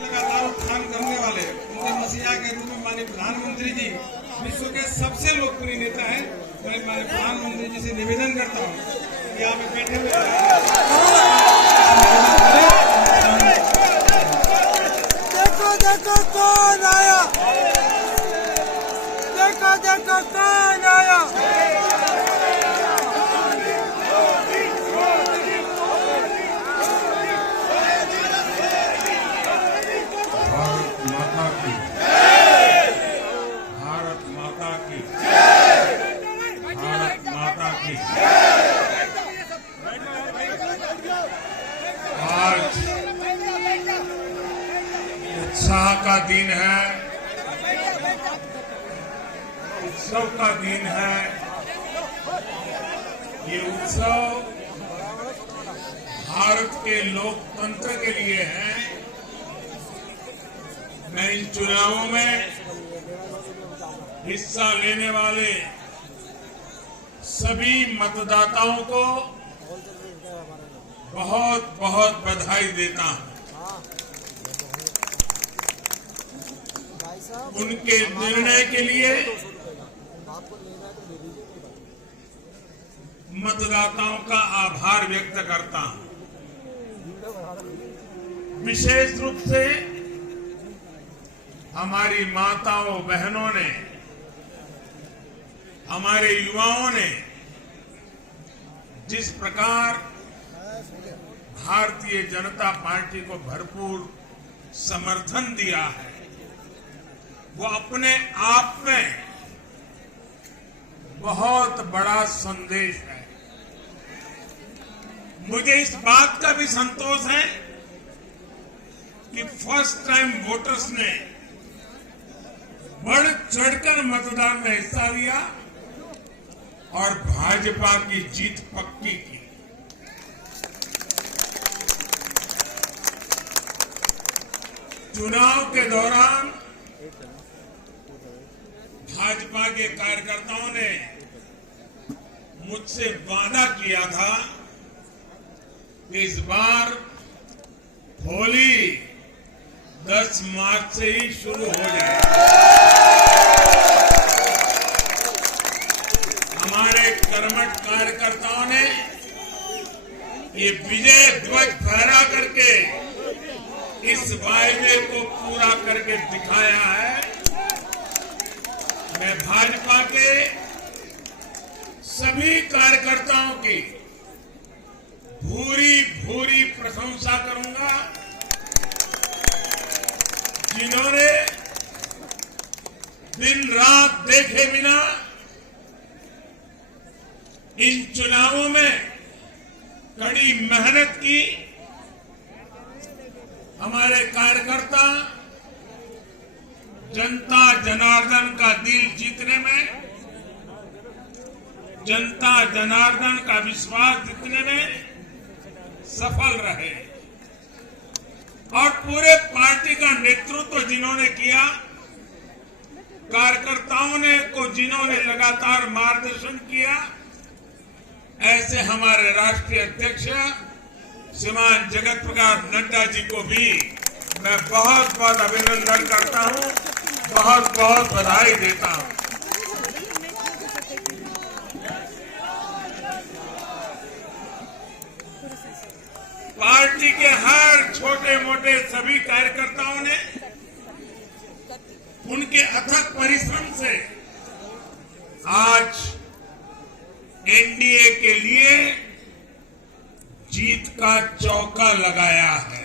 लगातार उत्थान करने वाले उनके मसीहा के रूप में माननीय प्रधानमंत्री जी विश्व के सबसे लोकप्रिय नेता हैं। मैं माननीय प्रधानमंत्री जी से निवेदन करता हूँ कि आप बैठे हुए देखो कौन आया, देखो कौन आया। भारत माता की आज उत्साह का दिन है, उत्सव का दिन है। ये उत्सव भारत के लोकतंत्र के लिए है। मैं इन चुनावों में हिस्सा लेने वाले सभी मतदाताओं को बहुत बहुत बधाई देता हूं। उनके निर्णय के लिए मतदाताओं का आभार व्यक्त करता हूं। विशेष रूप से हमारी माताओं बहनों ने, हमारे युवाओं ने जिस प्रकार भारतीय जनता पार्टी को भरपूर समर्थन दिया है, वो अपने आप में बहुत बड़ा संदेश है। मुझे इस बात का भी संतोष है कि फर्स्ट टाइम वोटर्स ने बढ़ चढ़कर मतदान में हिस्सा लिया और भाजपा की जीत पक्की की। चुनाव के दौरान भाजपा के कार्यकर्ताओं ने मुझसे वादा किया था कि इस बार होली 10 मार्च से ही शुरू हो जाए। हमारे कर्मठ कार्यकर्ताओं ने ये विजय ध्वज फहरा करके इस वायदे को पूरा करके दिखाया है। मैं भाजपा के सभी कार्यकर्ताओं की भूरी भूरी प्रशंसा करूंगा, जिन्होंने दिन रात देखे बिना इन चुनावों में कड़ी मेहनत की। हमारे कार्यकर्ता जनता जनार्दन का दिल जीतने में, जनता जनार्दन का विश्वास जीतने में सफल रहे और पूरे पार्टी का नेतृत्व जिन्होंने किया, कार्यकर्ताओं ने को जिन्होंने लगातार मार्गदर्शन किया, ऐसे हमारे राष्ट्रीय अध्यक्ष श्रीमान जगत प्रकाश नड्डा जी को भी मैं बहुत बहुत अभिनंदन करता हूं, बहुत बहुत बधाई देता हूं। पार्टी के हर छोटे मोटे सभी कार्यकर्ताओं ने उनके अथक परिश्रम से आज एनडीए के लिए जीत का चौका लगाया है।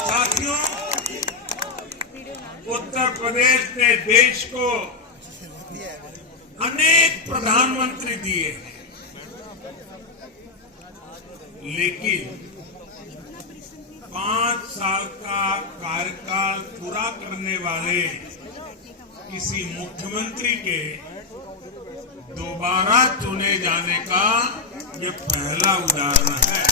साथियों, उत्तर प्रदेश ने देश को अनेक प्रधानमंत्री दिए, लेकिन 5 साल का कार्यकाल पूरा करने वाले किसी मुख्यमंत्री के दोबारा चुने जाने का ये पहला उदाहरण है।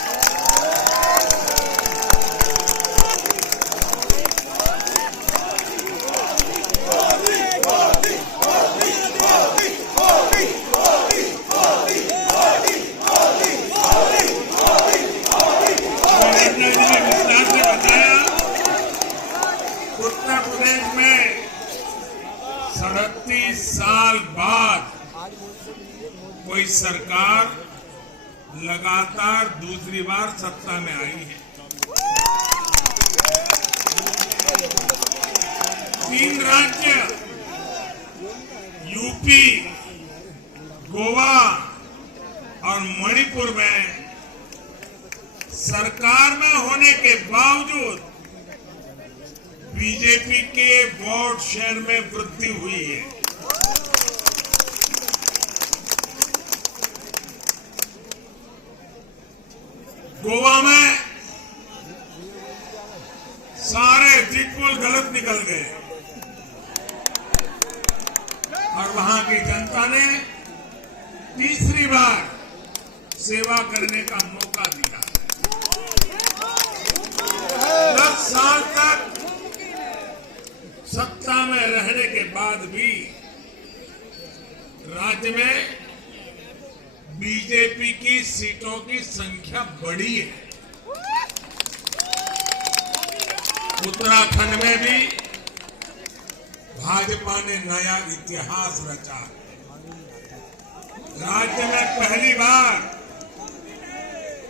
लगातार दूसरी बार सत्ता में आई है। 3 राज्य यूपी, गोवा और मणिपुर में सरकार में होने के बावजूद बीजेपी के वोट शेयर में वृद्धि हुई है। गोवा में सारे एग्जिट पोल गलत निकल गए और वहां की जनता ने तीसरी बार सेवा करने का मौका दिया। 10 साल तक सत्ता में रहने के बाद भी राज्य में बीजेपी की सीटों की संख्या बढ़ी है। उत्तराखंड में भी भाजपा ने नया इतिहास रचा। राज्य में पहली बार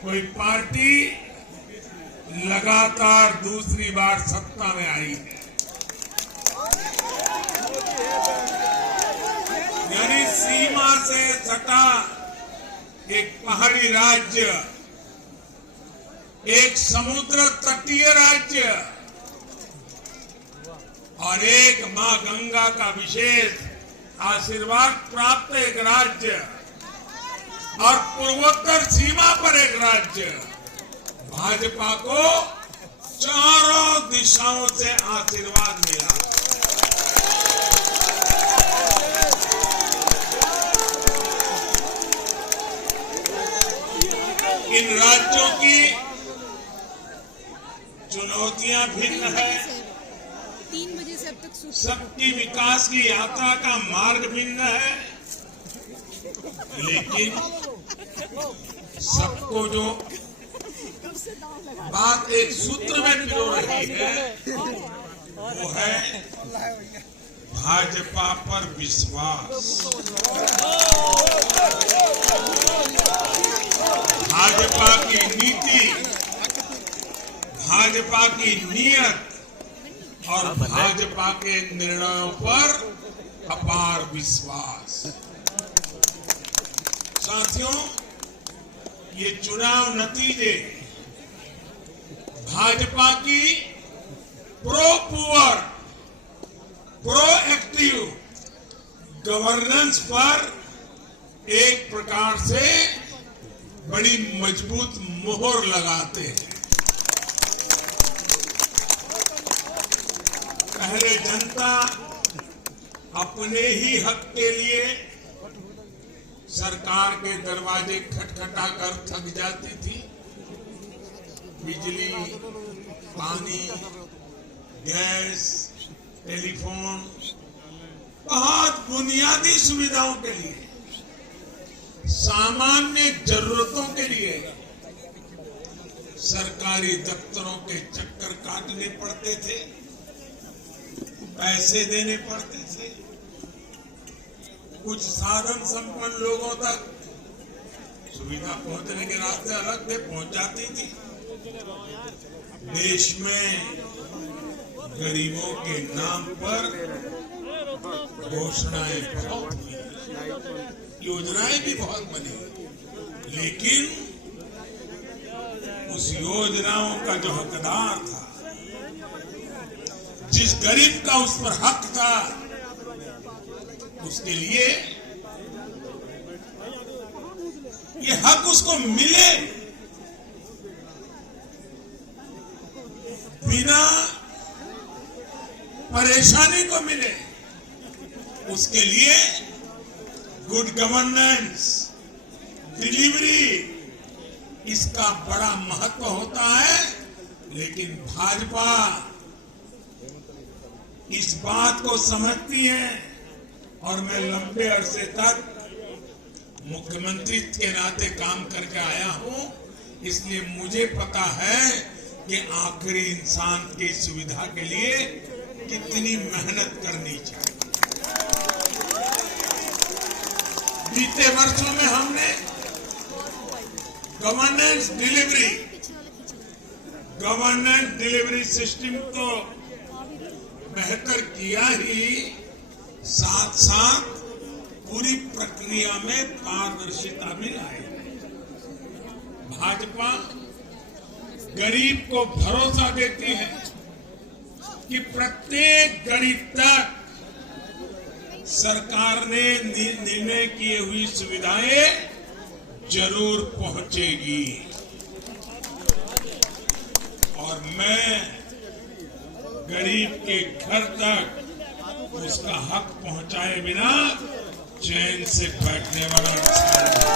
कोई पार्टी लगातार दूसरी बार सत्ता में आई है। यानी सीमा से सटा एक पहाड़ी राज्य, एक समुद्र तटीय राज्य और एक मां गंगा का विशेष आशीर्वाद प्राप्त एक राज्य और पूर्वोत्तर सीमा पर एक राज्य, भाजपा को चारों दिशाओं से आशीर्वाद मिला। इन राज्यों की चुनौतियां भिन्न है, 3 बजे से अब तक सबकी विकास की यात्रा का मार्ग भिन्न है, लेकिन सबको जो बात एक सूत्र में पिरो रही है वो है भाजपा पर विश्वास। भाजपा की नीति, भाजपा की नीयत और भाजपा के निर्णयों पर अपार विश्वास। साथियों, ये चुनाव नतीजे भाजपा की pro poor, pro active governance पर एक प्रकार से बड़ी मजबूत मोहर लगाते हैं। पहले जनता अपने ही हक के लिए सरकार के दरवाजे खटखटा कर थक जाती थी। बिजली, पानी, गैस, टेलीफोन, बहुत बुनियादी सुविधाओं के लिए, सामान्य जरूरतों के लिए सरकारी दफ्तरों के चक्कर काटने पड़ते थे, पैसे देने पड़ते थे। कुछ साधन संपन्न लोगों तक सुविधा पहुंचने के रास्ते अलग थे, पहुंच जाती थी। देश में गरीबों के नाम पर घोषणाएं बहुत हुई, योजनाएं भी बहुत बनी, लेकिन उस योजनाओं का जो हकदार था, जिस गरीब का उस पर हक था, उसके लिए ये हक उसको मिले बिना परेशानी को मिले, उसके लिए गुड गवर्नेंस, डिलीवरी, इसका बड़ा महत्व होता है। लेकिन भाजपा इस बात को समझती है और मैं लंबे अरसे तक मुख्यमंत्री के नाते काम करके आया हूं, इसलिए मुझे पता है कि आखिरी इंसान की सुविधा के लिए कितनी मेहनत करनी चाहिए। बीते वर्षों में हमने गवर्नेंस डिलीवरी सिस्टम तो बेहतर किया ही, साथ साथ पूरी प्रक्रिया में पारदर्शिता भी लाई। भाजपा गरीब को भरोसा देती है कि प्रत्येक गरीब तक सरकार ने निर्णय किए हुई सुविधाएं जरूर पहुंचेगी। और मैं गरीब के घर तक उसका हक पहुंचाए बिना चैन से बैठने वाला इंसान हूं।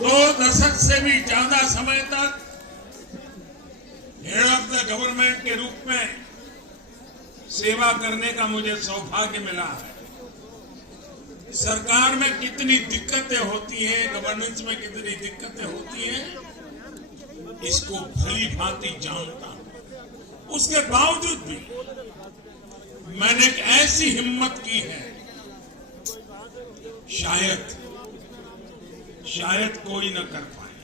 दो दशक से भी ज्यादा समय तक हेड ऑफ द गवर्नमेंट के रूप में सेवा करने का मुझे सौभाग्य मिला है। सरकार में कितनी दिक्कतें होती हैं, गवर्नेंस में कितनी दिक्कतें होती हैं, इसको भली भांति जानता हूं। उसके बावजूद भी मैंने एक ऐसी हिम्मत की है, शायद कोई न कर पाए।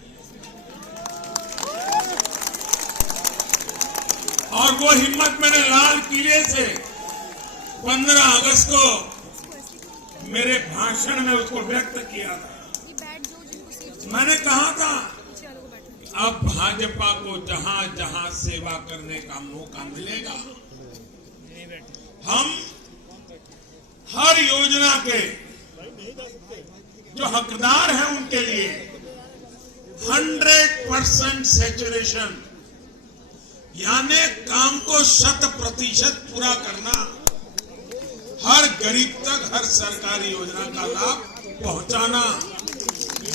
और वो हिम्मत मैंने लाल किले से 15 अगस्त को मेरे भाषण में उसको व्यक्त किया था। मैंने कहा था अब भाजपा को जहां जहां सेवा करने का मौका मिलेगा, हम हर योजना के जो हकदार हैं उनके लिए 100% सैचुरेशन, यानी काम को 100% पूरा करना, हर गरीब तक हर सरकारी योजना का लाभ पहुंचाना,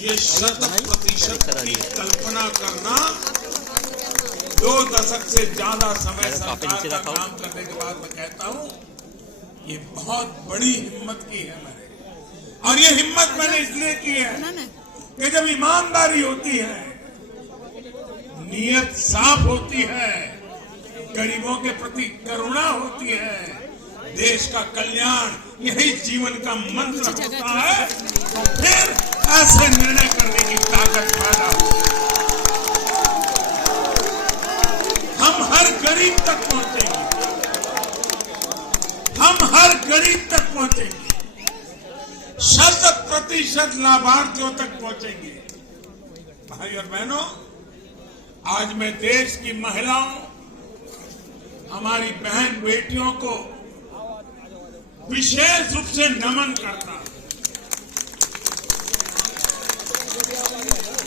ये 100% की कल्पना करना 2 दशक से ज्यादा समय सरकार का काम करने के बाद मैं कहता हूं ये बहुत बड़ी हिम्मत की है मैंने। और ये हिम्मत मैंने इसलिए की है कि जब ईमानदारी होती है, नीयत साफ होती है, गरीबों के प्रति करुणा होती है, देश का कल्याण यही जीवन का मंत्र होता है, तो फिर ऐसे निर्णय करने की ताकत पैदा होती है। हम हर गरीब तक पहुंचेंगे, हम हर गरीब तक पहुंचेंगे, 100% लाभार्थियों तक पहुंचेंगे। भाई और बहनों, आज मैं देश की महिलाओं, हमारी बहन बेटियों को विशेष रूप से नमन करता हूं।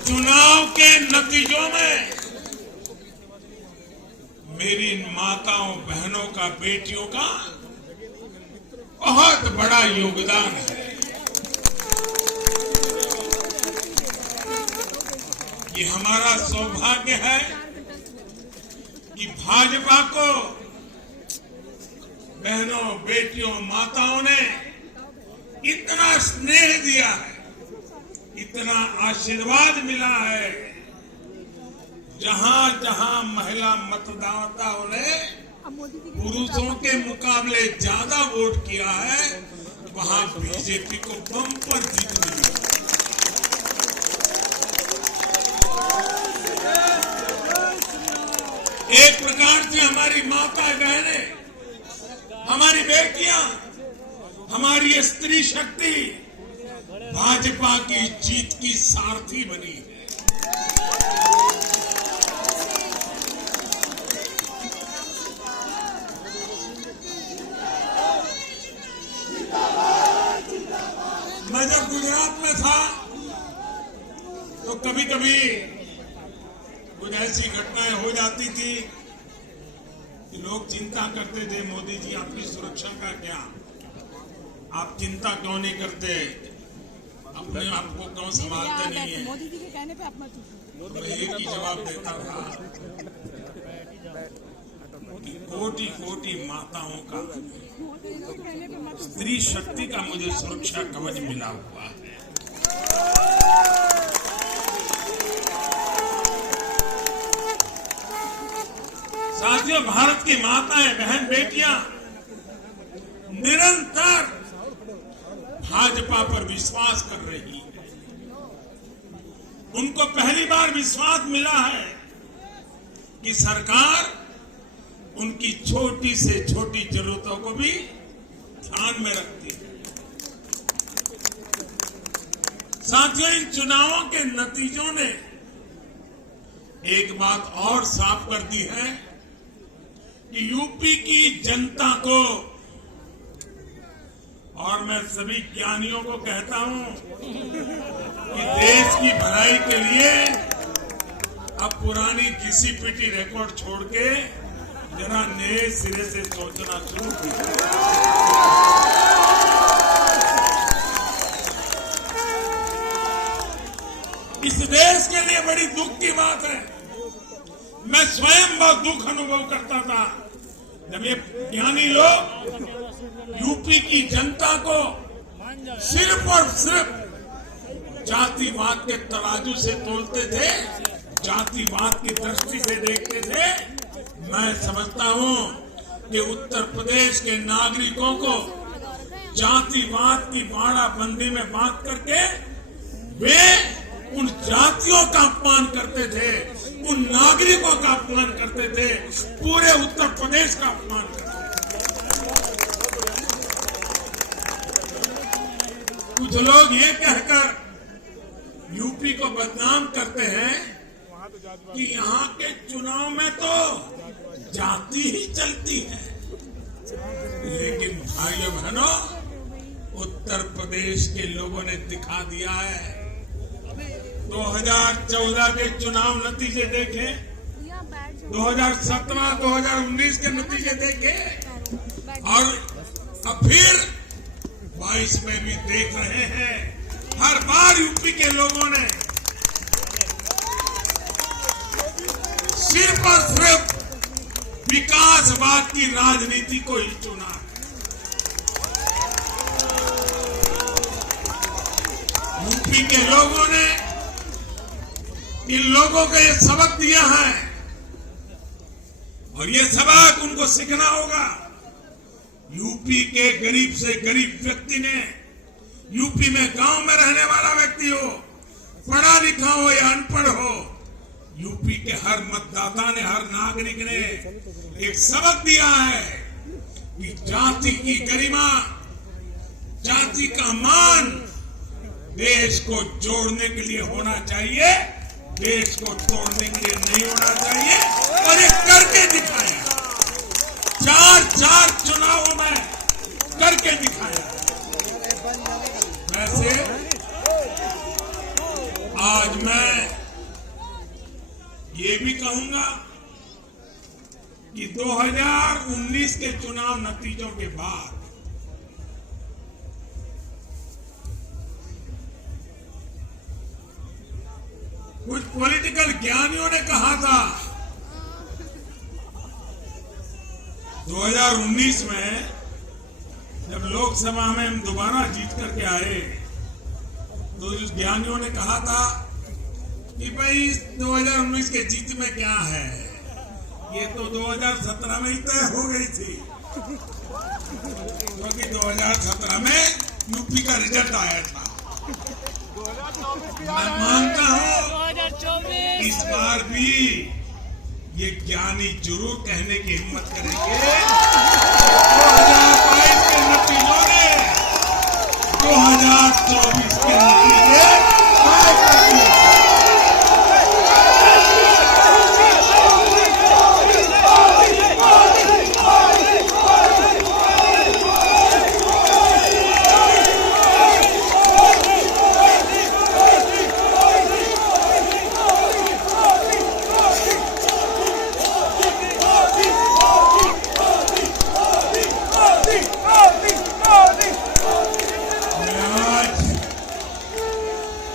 चुनाव के नतीजों में मेरी इन माताओं, बहनों का, बेटियों का बहुत बड़ा योगदान है। ये हमारा सौभाग्य है कि भाजपा को बहनों, बेटियों, माताओं ने इतना स्नेह दिया है, इतना आशीर्वाद मिला है। जहां जहां महिला मतदाताओं ने पुरुषों के मुकाबले ज्यादा वोट किया है, वहां बीजेपी को बम्पर जीत मिली। एक प्रकार से हमारी माता बहनें, हमारी बेटियां, हमारी स्त्री शक्ति भाजपा की जीत की सारथी बनी है। मैं जब गुजरात में था तो कभी कभी कुछ ऐसी घटनाएं हो जाती थी कि लोग चिंता करते थे, मोदी जी आपकी सुरक्षा का क्या, आप चिंता क्यों नहीं करते, अपने आप को क्यों संभालते नहीं है। मोदी जी के कहने पे आप मत तो मैं एक ही जवाब देता था कि कोटि कोटि माताओं का, स्त्री शक्ति का मुझे सुरक्षा कवच मिला हुआ है। भारत की माताएं, बहन, बेटियां निरंतर भाजपा पर विश्वास कर रही है। उनको पहली बार विश्वास मिला है कि सरकार उनकी छोटी से छोटी जरूरतों को भी ध्यान में रखती है। साथियों, इन चुनावों के नतीजों ने एक बात और साफ कर दी है कि यूपी की जनता को, और मैं सभी ज्ञानियों को कहता हूं कि देश की भलाई के लिए अब पुरानी घिसी-पिटी रिकॉर्ड छोड़ के जरा नए सिरे से सोचना शुरू कीजिए। इस देश के लिए बड़ी दुख की बात है। मैं स्वयं बहुत दुख अनुभव करता था जब ये ज्ञानी लोग यूपी की जनता को सिर्फ और सिर्फ जातिवाद के तराजू से तोलते थे, जातिवाद की दृष्टि से देखते थे। मैं समझता हूं कि उत्तर प्रदेश के नागरिकों को जातिवाद की बाड़ाबंदी में बांध करके वे उन जातियों का अपमान करते थे, उन नागरिकों का अपमान करते थे, पूरे उत्तर प्रदेश का अपमान करते थे। कुछ लोग ये कहकर यूपी को बदनाम करते हैं कि यहाँ के चुनाव में तो जाति ही चलती है, लेकिन भाइयों बहनों, उत्तर प्रदेश के लोगों ने दिखा दिया है। 2014 के चुनाव नतीजे देखें, 2017, 2019 के नतीजे देखें, और अब फिर 22 में भी देख रहे हैं। हर बार यूपी के लोगों ने सिर्फ और सिर्फ विकासवाद की राजनीति को ही चुना है। यूपी के लोगों ने इन लोगों को ये सबक दिया है और ये सबक उनको सीखना होगा। यूपी के गरीब से गरीब व्यक्ति ने, यूपी में गांव में रहने वाला व्यक्ति हो, पढ़ा लिखा हो या अनपढ़ हो, यूपी के हर मतदाता ने, हर नागरिक ने एक सबक दिया है कि जाति की गरिमा, जाति का मान देश को जोड़ने के लिए होना चाहिए, देश को तोड़ने के लिए नहीं होना चाहिए। और ये करके दिखाया, 4 चुनावों में करके दिखाया। वैसे आज मैं ये भी कहूंगा कि 2019 के चुनाव नतीजों के बाद कुछ पॉलिटिकल ज्ञानियों ने कहा था 2019 में जब लोकसभा में हम दोबारा जीत करके आए तो उस ज्ञानियों ने कहा था कि भाई 2019 के जीत में क्या है, ये तो 2017 में ही तय हो गई थी, क्योंकि 2017 में यूपी का रिजल्ट आया था। मैं मानता हूं इस बार भी ये ज्ञानी जरूर कहने की हिम्मत करेंगे 2022 के नतीजों ने 2024 के नतीजे तय कर दिए।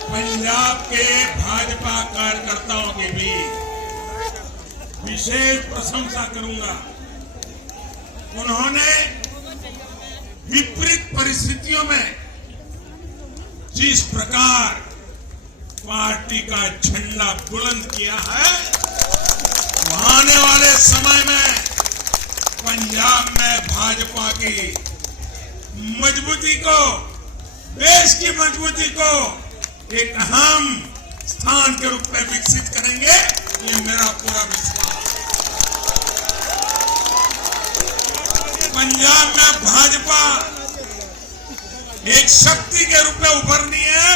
पंजाब के भाजपा कार्यकर्ताओं की भी विशेष प्रशंसा करूंगा। उन्होंने विपरीत परिस्थितियों में जिस प्रकार पार्टी का झंडा बुलंद किया है, वो आने वाले समय में पंजाब में भाजपा की मजबूती को, देश की मजबूती को एक अहम स्थान के रूप में विकसित करेंगे, ये मेरा पूरा विश्वास। पंजाब में भाजपा एक शक्ति के रूप में उभरनी है,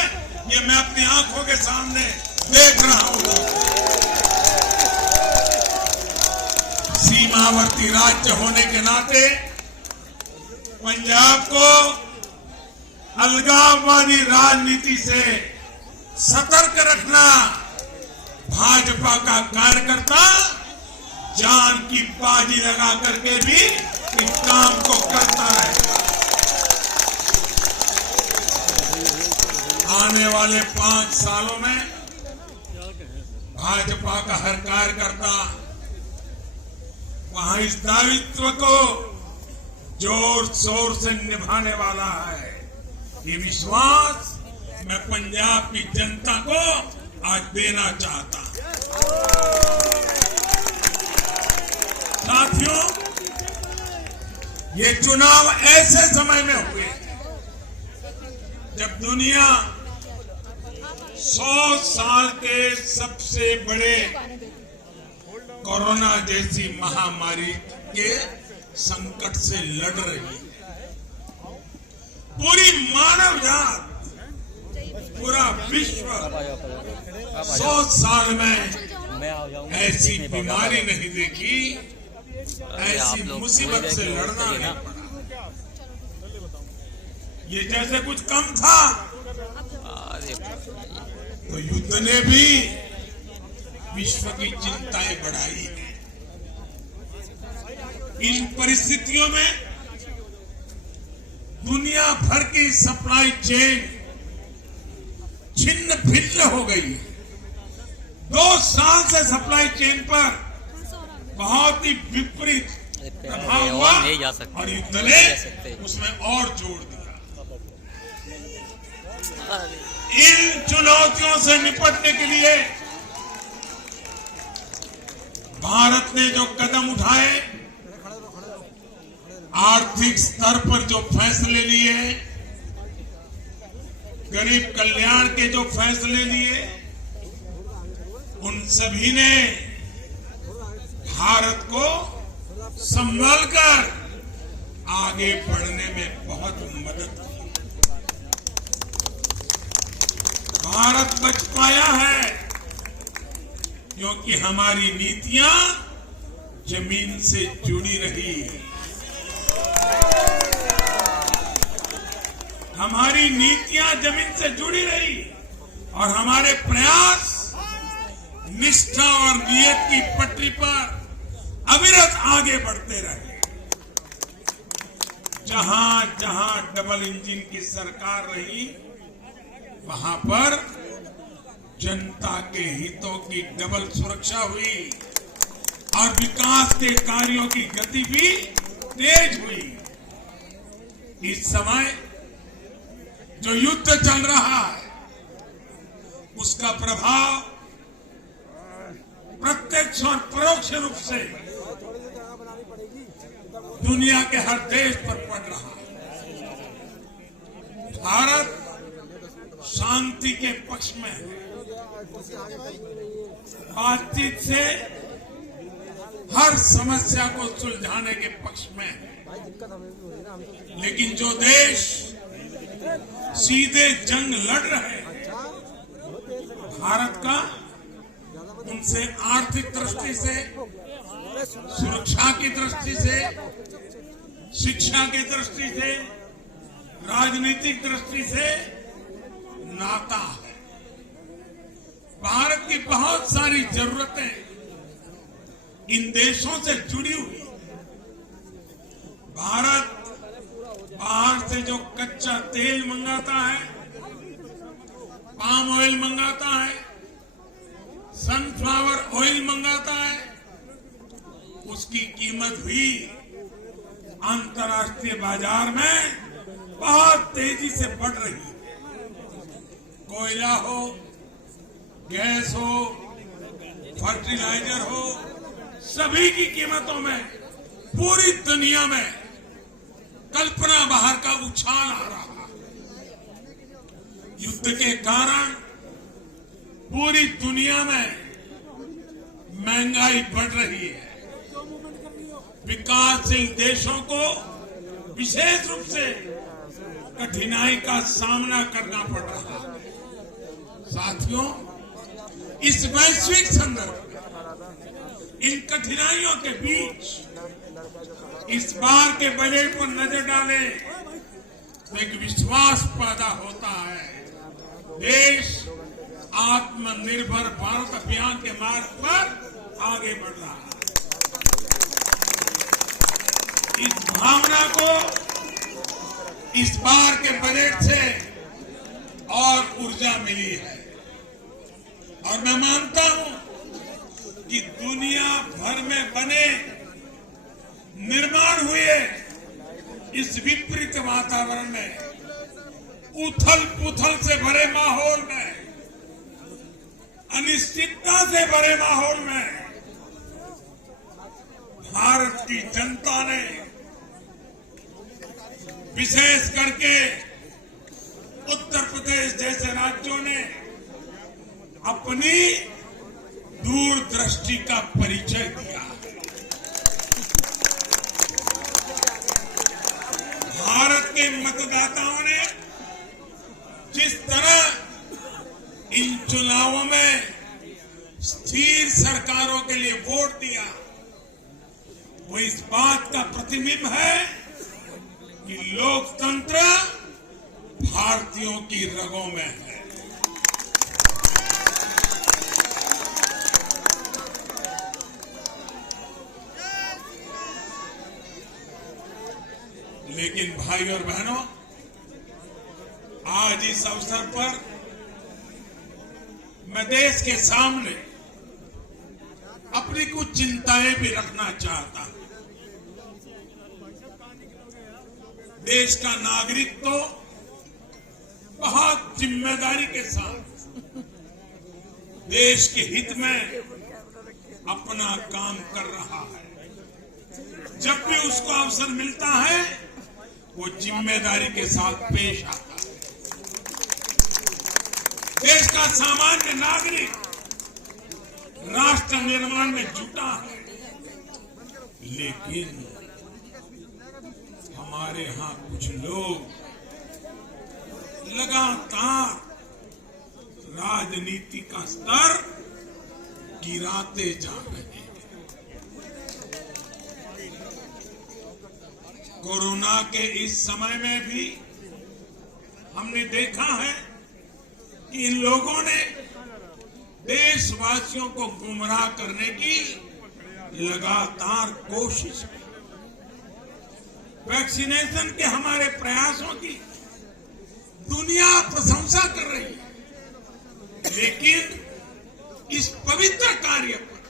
ये मैं अपनी आंखों के सामने देख रहा हूं। सीमावर्ती राज्य होने के नाते पंजाब को अलगाववादी राजनीति से सतर्क रखना भाजपा का कार्यकर्ता जान की बाजी लगा करके भी इस काम को करता है। आने वाले 5 सालों में भाजपा का हर कार्यकर्ता वहां इस दायित्व को जोर शोर से निभाने वाला है। ये विश्वास मैं पंजाब की जनता को आज देना चाहता हूं। साथियों, ये चुनाव ऐसे समय में हुए जब दुनिया 100 साल के सबसे बड़े कोरोना जैसी महामारी के संकट से लड़ रही है। पूरी मानव जात, पूरा विश्व 100 साल में ऐसी बीमारी नहीं देखी, ऐसी मुसीबत से लड़ना नहीं पड़ा। ये जैसे कुछ कम था तो युद्ध ने भी विश्व की चिंताएं बढ़ाई है। इन परिस्थितियों में दुनिया भर की सप्लाई चेन छिन्न भिन्न हो गई। 2 साल से सप्लाई चेन पर बहुत ही विपरीत प्रभाव हुआ और युद्ध ने उसमें और जोड़ दिया। इन चुनौतियों से निपटने के लिए भारत ने जो कदम उठाए, आर्थिक स्तर पर जो फैसले लिए, गरीब कल्याण के जो फैसले लिए, उन सभी ने भारत को संभालकर आगे बढ़ने में बहुत मदद की। भारत बच पाया है क्योंकि हमारी नीतियां जमीन से जुड़ी रही। हमारी नीतियां जमीन से जुड़ी रही और हमारे प्रयास निष्ठा और नियत की पटरी पर अविरत आगे बढ़ते रहे। जहां जहां डबल इंजन की सरकार रही, वहां पर जनता के हितों की डबल सुरक्षा हुई और विकास के कार्यों की गति भी तेज हुई। इस समय जो युद्ध चल रहा है, उसका प्रभाव प्रत्यक्ष और परोक्ष रूप से दुनिया के हर देश पर पड़ रहा है। भारत शांति के पक्ष में है, बातचीत से हर समस्या को सुलझाने के पक्ष में है। लेकिन जो देश सीधे जंग लड़ रहे हैं, भारत का उनसे आर्थिक दृष्टि से, सुरक्षा की दृष्टि से, शिक्षा की दृष्टि से, राजनीतिक दृष्टि से नाता है। भारत की बहुत सारी जरूरतें इन देशों से जुड़ी हुई। भारत बाहर से जो कच्चा तेल मंगाता है, पाम ऑयल मंगाता है, सनफ्लावर ऑयल मंगाता है, उसकी कीमत भी अंतर्राष्ट्रीय बाजार में बहुत तेजी से बढ़ रही है। कोयला हो, गैस हो, फर्टिलाइजर हो, सभी की कीमतों में पूरी दुनिया में कल्पना बाहर का उछाल आ रहा है। युद्ध के कारण पूरी दुनिया में महंगाई बढ़ रही है। विकासशील देशों को विशेष रूप से कठिनाई का सामना करना पड़ रहा है। साथियों, इस वैश्विक संदर्भ में इन कठिनाइयों के बीच इस बार के बजट पर नजर डालें तो एक विश्वास पैदा होता है। देश आत्मनिर्भर भारत अभियान के मार्ग पर आगे बढ़ रहा है। इस भावना को इस बार के बजट से और ऊर्जा मिली है और मैं मानता हूं कि दुनिया भर में बने निर्माण हुए इस विपरीत वातावरण में, उथल पुथल से भरे माहौल में, अनिश्चितता से भरे माहौल में भारत की जनता ने विशेष करके उत्तर प्रदेश जैसे राज्यों ने अपनी दूरदृष्टि का परिचय दिया है। भारत के मतदाताओं ने जिस तरह इन चुनावों में स्थिर सरकारों के लिए वोट दिया, वो इस बात का प्रतिबिंब है कि लोकतंत्र भारतीयों की रगों में है। लेकिन भाई और बहनों, आज इस अवसर पर मैं देश के सामने अपनी कुछ चिंताएं भी रखना चाहता हूं। देश का नागरिक तो बहुत जिम्मेदारी के साथ देश के हित में अपना काम कर रहा है। जब भी उसको अवसर मिलता है वो जिम्मेदारी के साथ पेश आता है। देश का सामान्य नागरिक राष्ट्र निर्माण में जुटा है, लेकिन हमारे यहां कुछ लोग लगातार राजनीति का स्तर गिराते जा रहे हैं। कोरोना के इस समय में भी हमने देखा है कि इन लोगों ने देशवासियों को गुमराह करने की लगातार कोशिश की। वैक्सीनेशन के हमारे प्रयासों की दुनिया प्रशंसा कर रही है, लेकिन इस पवित्र कार्य पर,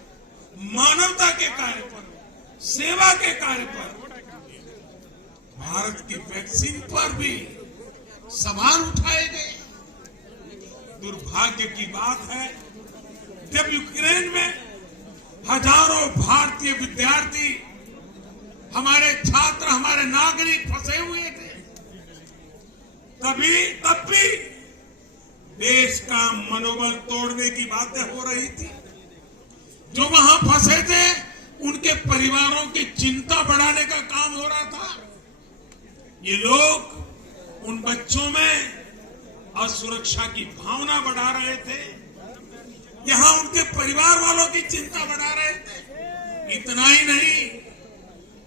मानवता के कार्य पर, सेवा के कार्य पर भारत की वैक्सीन पर भी सवाल उठाए गए। दुर्भाग्य की बात है, जब यूक्रेन में हजारों भारतीय विद्यार्थी, हमारे छात्र, हमारे नागरिक फंसे हुए थे, तब भी देश का मनोबल तोड़ने की बातें हो रही थी। जो वहां फंसे थे उनके परिवारों की चिंता बढ़ाने का काम हो रहा था। ये लोग उन बच्चों में असुरक्षा की भावना बढ़ा रहे थे, यहां उनके परिवार वालों की चिंता बढ़ा रहे थे। इतना ही नहीं,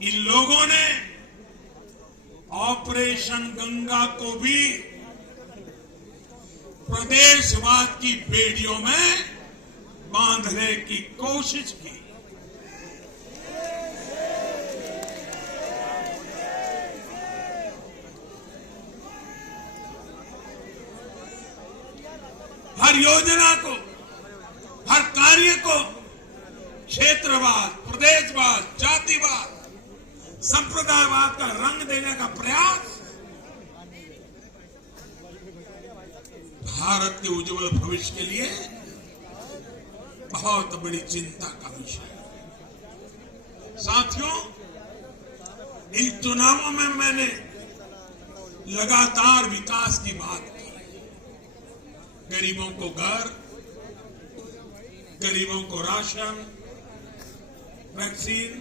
इन लोगों ने ऑपरेशन गंगा को भी प्रदेशवाद की बेड़ियों में बांधने की कोशिश की। हर योजना को, हर कार्य को क्षेत्रवाद, प्रदेशवाद, जातिवाद, संप्रदायवाद का रंग देने का प्रयास भारत के उज्जवल भविष्य के लिए बहुत बड़ी चिंता का विषय है। साथियों, इन चुनावों में मैंने लगातार विकास की बात की। गरीबों को घर, गरीबों को राशन, वैक्सीन,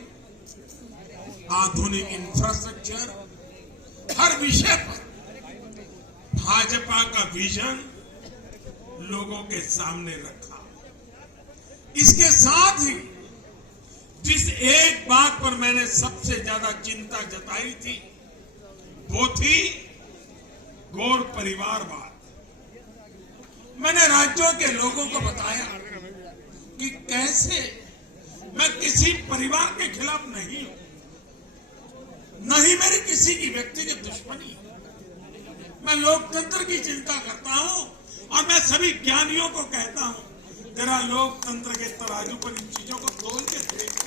आधुनिक इंफ्रास्ट्रक्चर, हर विषय पर भाजपा का विजन लोगों के सामने रखा। इसके साथ ही जिस एक बात पर मैंने सबसे ज्यादा चिंता जताई थी वो थी गौर परिवारवाद। मैंने राज्यों के लोगों को बताया कि कैसे मैं किसी परिवार के खिलाफ नहीं हूं, न ही मेरी किसी की व्यक्तिगत दुश्मनी है। मैं लोकतंत्र की चिंता करता हूं और मैं सभी ज्ञानियों को कहता हूं जरा लोकतंत्र के तराजू पर इन चीजों को तोल के देखो।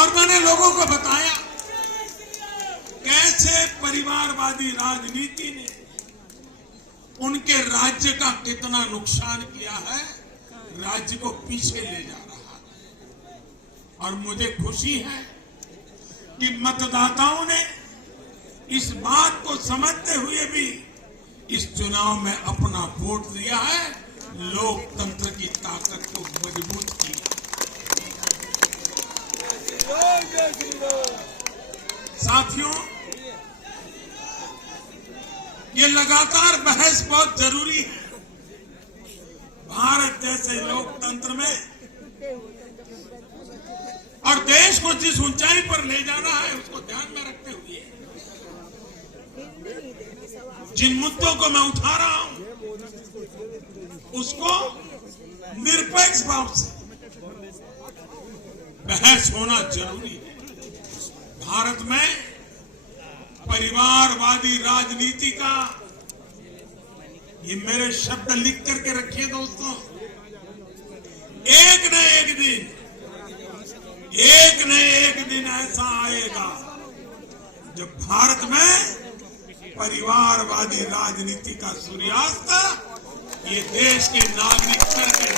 और मैंने लोगों को बताया कैसे परिवारवादी राजनीति ने उनके राज्य का कितना नुकसान किया है, राज्य को पीछे ले जा रहा है। और मुझे खुशी है कि मतदाताओं ने इस बात को समझते हुए भी इस चुनाव में अपना वोट दिया है, लोकतंत्र की ताकत को मजबूत किया। साथियों, ये लगातार बहस बहुत जरूरी है। भारत जैसे लोकतंत्र में और देश को जिस ऊंचाई पर ले जाना है उसको ध्यान में रखते हुए जिन मुद्दों को मैं उठा रहा हूं उसको निरपेक्ष भाव से बहस होना जरूरी है। भारत में परिवारवादी राजनीति का, ये मेरे शब्द लिख करके रखिए दोस्तों, एक न एक दिन ऐसा आएगा जब भारत में परिवारवादी राजनीति का सूर्यास्त ये देश के नागरिक करके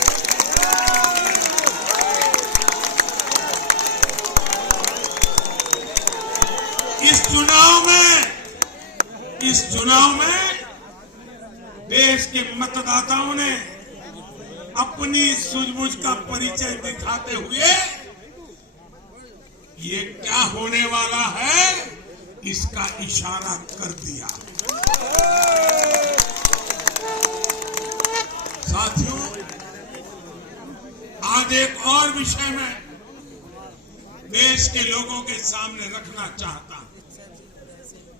इस चुनाव में देश के मतदाताओं ने अपनी सूझबूझ का परिचय दिखाते हुए ये क्या होने वाला है इसका इशारा कर दिया। साथियों, आज एक और विषय में देश के लोगों के सामने रखना चाहता हूं।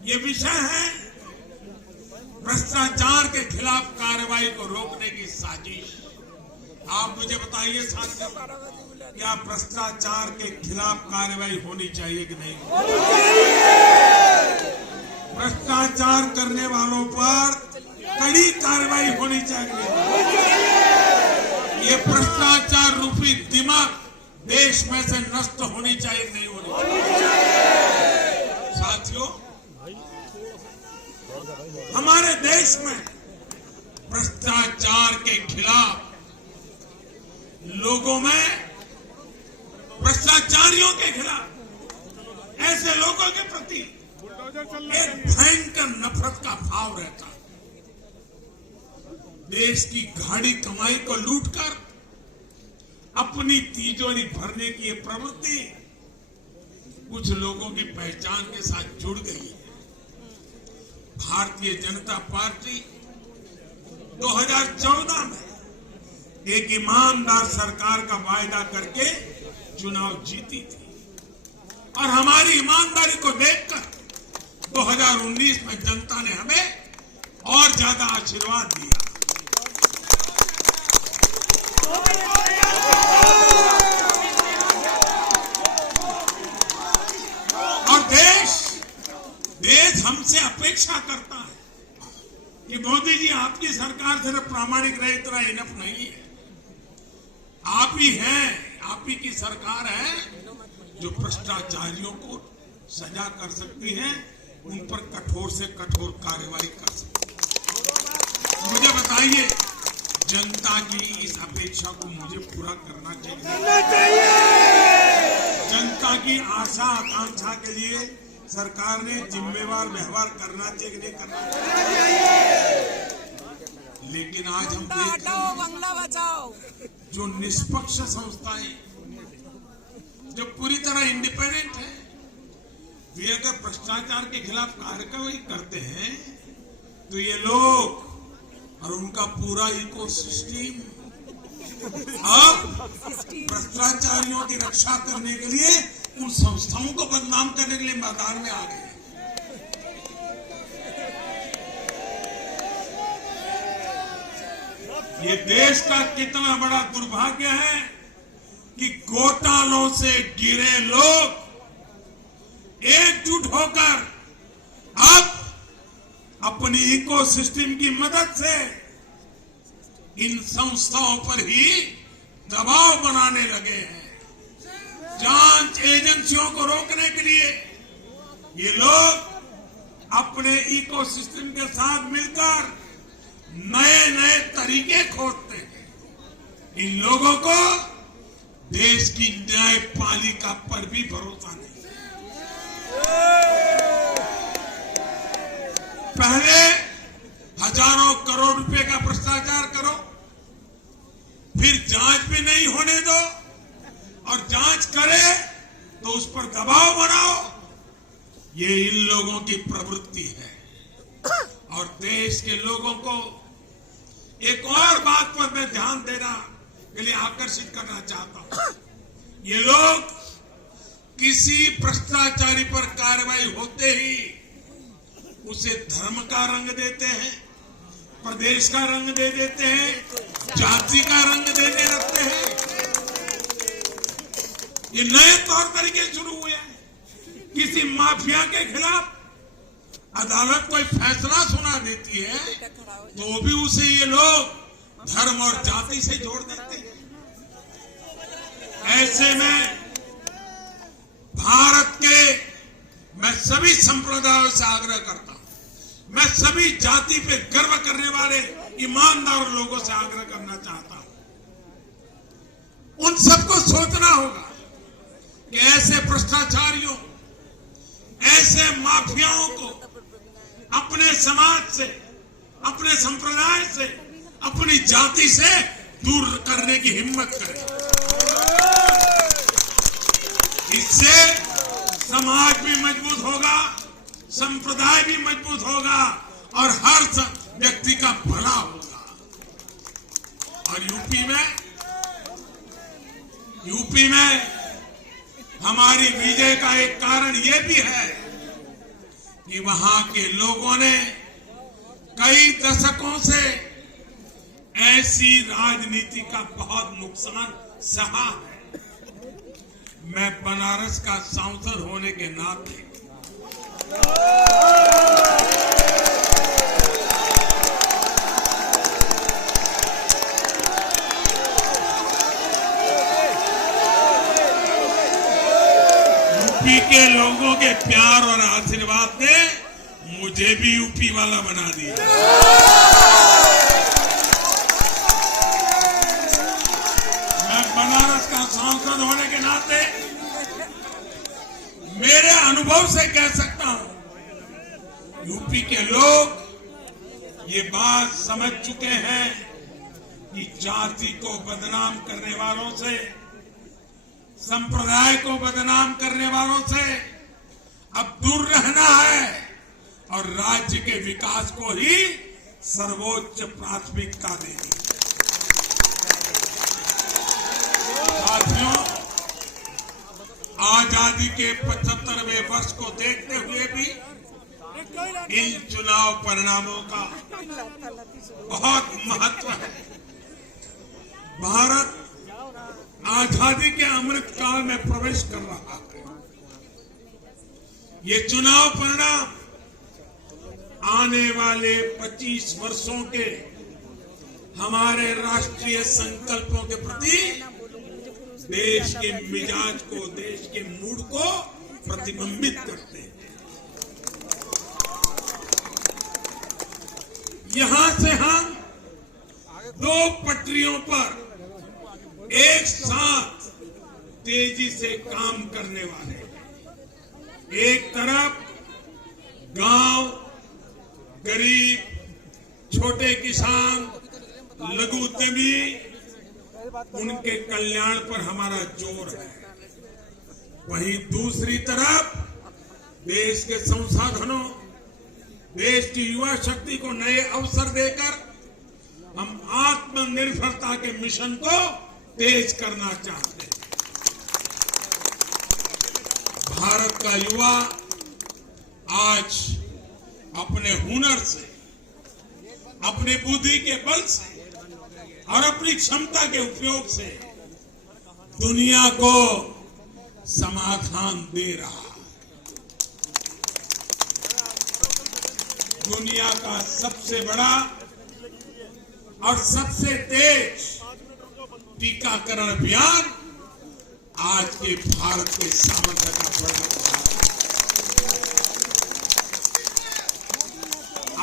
ये विषय है भ्रष्टाचार के खिलाफ कार्रवाई को रोकने की साजिश। आप मुझे बताइए साथियों, क्या भ्रष्टाचार के खिलाफ कार्रवाई होनी चाहिए कि नहीं? भ्रष्टाचार करने वालों पर कड़ी कार्रवाई होनी चाहिए। ये भ्रष्टाचार रूपी दिमाग देश में से नष्ट होनी चाहिए, नहीं होनी चाहिए। साथियों, हमारे देश में भ्रष्टाचार के खिलाफ लोगों में, भ्रष्टाचारियों के खिलाफ, ऐसे लोगों के प्रति एक भयंकर नफरत का भाव रहता है। देश की गाढ़ी कमाई को लूटकर अपनी तिजोरी भरने की ये प्रवृत्ति कुछ लोगों की पहचान के साथ जुड़ गई है। भारतीय जनता पार्टी 2014 में एक ईमानदार सरकार का वायदा करके चुनाव जीती थी और हमारी ईमानदारी को देखकर 2019 में जनता ने हमें और ज्यादा आशीर्वाद दिया। और देश हमसे अपेक्षा करता है कि मोदी जी, आपकी सरकार सिर्फ प्रामाणिक रहे इतना इनफ नहीं है। आप ही हैं, आप ही की सरकार है जो भ्रष्टाचारियों को सजा कर सकती है, उन पर कठोर से कठोर कार्रवाई कर सकती है। मुझे बताइए, जनता की इस अपेक्षा को मुझे पूरा करना चाहिए। करना चाहिए। जनता की आशा आकांक्षा के लिए सरकार ने जिम्मेवार व्यवहार करना चाहिए कि नहीं करना चाहिए। लेकिन आज हम देख रहे हैं बंगला बचाओ, जो निष्पक्ष संस्थाएं जो पूरी तरह इंडिपेंडेंट है, वे अगर भ्रष्टाचार के खिलाफ कार्रवाई करते हैं तो ये लोग और उनका पूरा इकोसिस्टम अब भ्रष्टाचारियों की रक्षा करने के लिए उन संस्थाओं को बदनाम करने के लिए मैदान में आ गए। ये देश का कितना बड़ा दुर्भाग्य है कि घोटालों से गिरे लोग एकजुट होकर अब अपनी इकोसिस्टम की मदद से इन संस्थाओं पर ही दबाव बनाने लगे हैं। जांच एजेंसियों को रोकने के लिए ये लोग अपने इकोसिस्टम के साथ मिलकर नए नए तरीके खोजते हैं। इन लोगों को देश की न्यायपालिका पर भी भरोसा नहीं। पहले हजारों करोड़ रुपए का भ्रष्टाचार करो, फिर जांच भी नहीं होने दो, और जांच करे तो उस पर दबाव बनाओ। ये इन लोगों की प्रवृत्ति है। और देश के लोगों को एक और बात पर मैं ध्यान देना के लिए आकर्षित करना चाहता हूं। ये लोग किसी भ्रष्टाचारी पर कार्रवाई होते ही उसे धर्म का रंग देते हैं, प्रदेश का रंग दे देते हैं, जाति का रंग देने लगते हैं। ये नए तौर तरीके शुरू हुए हैं। किसी माफिया के खिलाफ अदालत कोई फैसला सुना देती है तो भी उसे ये लोग धर्म और जाति से जोड़ देते हैं। ऐसे में भारत के मैं सभी संप्रदायों से आग्रह करता हूं, मैं सभी जाति पे गर्व करने वाले ईमानदार लोगों से आग्रह करना चाहता हूं, उन सबको सोचना होगा कि ऐसे भ्रष्टाचारियों, ऐसे माफियाओं को अपने समाज से, अपने संप्रदाय से, अपनी जाति से दूर करने की हिम्मत करें। इससे समाज भी मजबूत होगा, संप्रदाय भी मजबूत होगा और हर व्यक्ति का भला होगा। और यूपी में हमारी विजय का एक कारण यह भी है कि वहां के लोगों ने कई दशकों से ऐसी राजनीति का बहुत नुकसान सहा है। मैं बनारस का सांसद होने के नाते यूपी के लोगों के प्यार और आशीर्वाद ने मुझे भी यूपी वाला बना दिया। मैं बनारस का सांसद होने के नाते मेरे अनुभव से कह सकता हूं, यूपी के लोग ये बात समझ चुके हैं कि जाति को बदनाम करने वालों से, संप्रदाय को बदनाम करने वालों से अब दूर रहना है और राज्य के विकास को ही सर्वोच्च प्राथमिकता देनी। साथियों, आजादी के 75वें वर्ष को देखते हुए भी इन चुनाव परिणामों का बहुत महत्व है। भारत आजादी के अमृत काल में प्रवेश कर रहा है। ये चुनाव परिणाम आने वाले 25 वर्षों के हमारे राष्ट्रीय संकल्पों के प्रति देश के मिजाज को, देश के मूड को प्रतिबिंबित करते हैं। यहां से हम दो पटरियों पर एक साथ तेजी से काम करने वाले हैं। एक तरफ गांव, गरीब, छोटे किसान, लघु उद्यमी, उनके कल्याण पर हमारा जोर है। वहीं दूसरी तरफ देश के संसाधनों, देश की युवा शक्ति को नए अवसर देकर हम आत्मनिर्भरता के मिशन को तेज करना चाहते हैं। भारत का युवा आज अपने हुनर से, अपने बुद्धि के बल से और अपनी क्षमता के उपयोग से दुनिया को समाधान दे रहा है। दुनिया का सबसे बड़ा और सबसे तेज टीकाकरण अभियान आज के भारत के सामर्थ्य का प्रकट है।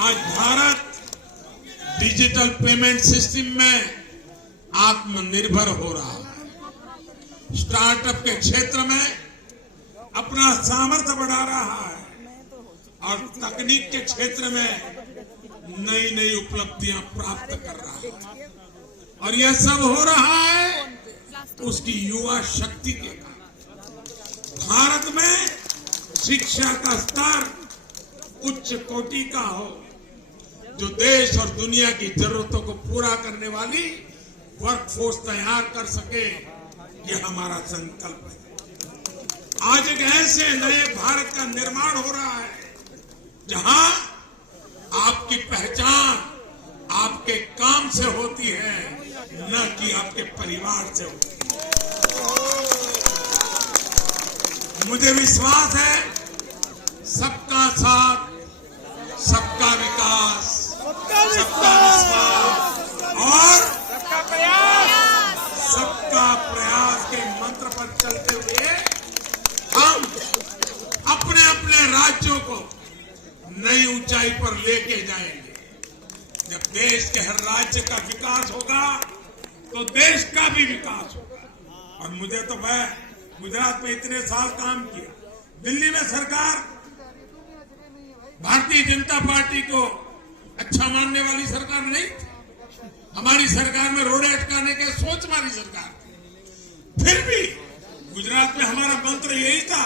आज भारत डिजिटल पेमेंट सिस्टम में आत्मनिर्भर हो रहा है। स्टार्टअप के क्षेत्र में अपना सामर्थ्य बढ़ा रहा है और तकनीक के क्षेत्र में नई नई उपलब्धियां प्राप्त कर रहा है। और यह सब हो रहा है उसकी युवा शक्ति के कारण। भारत में शिक्षा का स्तर उच्च कोटि का हो, जो देश और दुनिया की जरूरतों को पूरा करने वाली वर्कफोर्स तैयार कर सके, ये हमारा संकल्प है। आज एक ऐसे नए भारत का निर्माण हो रहा है जहां आपकी पहचान आपके काम से होती है, न कि आपके परिवार से होती है। मुझे विश्वास है सबका साथ, सबका विकास, सबका विश्वास और सबका प्रयास के मंत्र पर चलते हुए हम अपने अपने राज्यों को नई ऊंचाई पर लेके जाएंगे। जब देश के हर राज्य का विकास होगा तो देश का भी विकास होगा। और मुझे तो मैं गुजरात में इतने साल काम किया, दिल्ली में सरकार भारतीय जनता पार्टी को अच्छा मानने वाली सरकार नहीं थी। हमारी सरकार में रोड़े अटकाने के सोच वाली सरकार थी। फिर भी गुजरात में हमारा मंत्र यही था,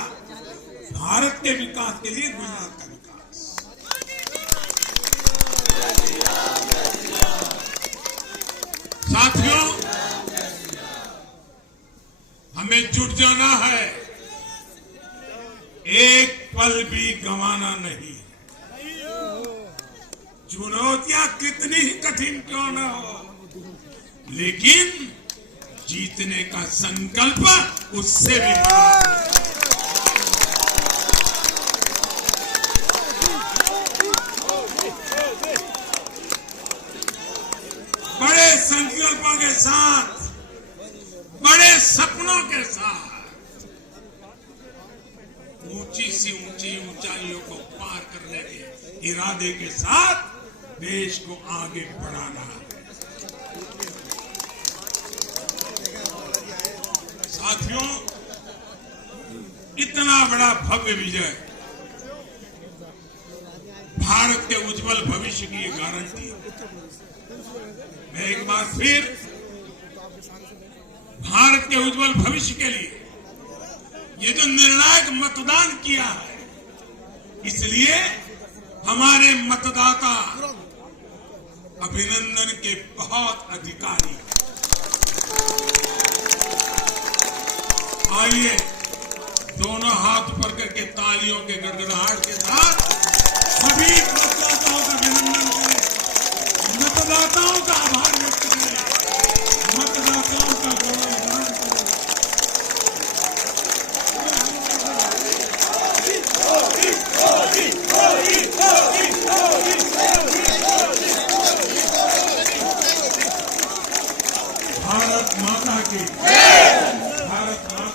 भारत के विकास के लिए गुजरात का विकास। साथियों, हमें जुट जाना है, एक पल भी गंवाना नहीं। चुनौतियां कितनी ही कठिन क्यों न हो, लेकिन जीतने का संकल्प उससे भी बड़ा है। बड़े संकल्पों के साथ, बड़े सपनों के साथ, ऊंची सी ऊंची ऊंचाइयों को पार करने के इरादे के साथ देश को आगे बढ़ाना है। साथियों, इतना बड़ा भव्य विजय भारत के उज्जवल भविष्य की गारंटी है। मैं एक बार फिर भारत के उज्जवल भविष्य के लिए ये जो निर्णायक मतदान किया है, इसलिए हमारे मतदाता अभिनंदन के बहुत अधिकारी। आइए दोनों हाथ ऊपर करके तालियों के गड़गड़ाहट के साथ सभी मतदाताओं का अभिनंदन करें, मतदाताओं का आभार व्यक्त करें, मतदाताओं का गौरवगान करें। भारत माता की, भारत माता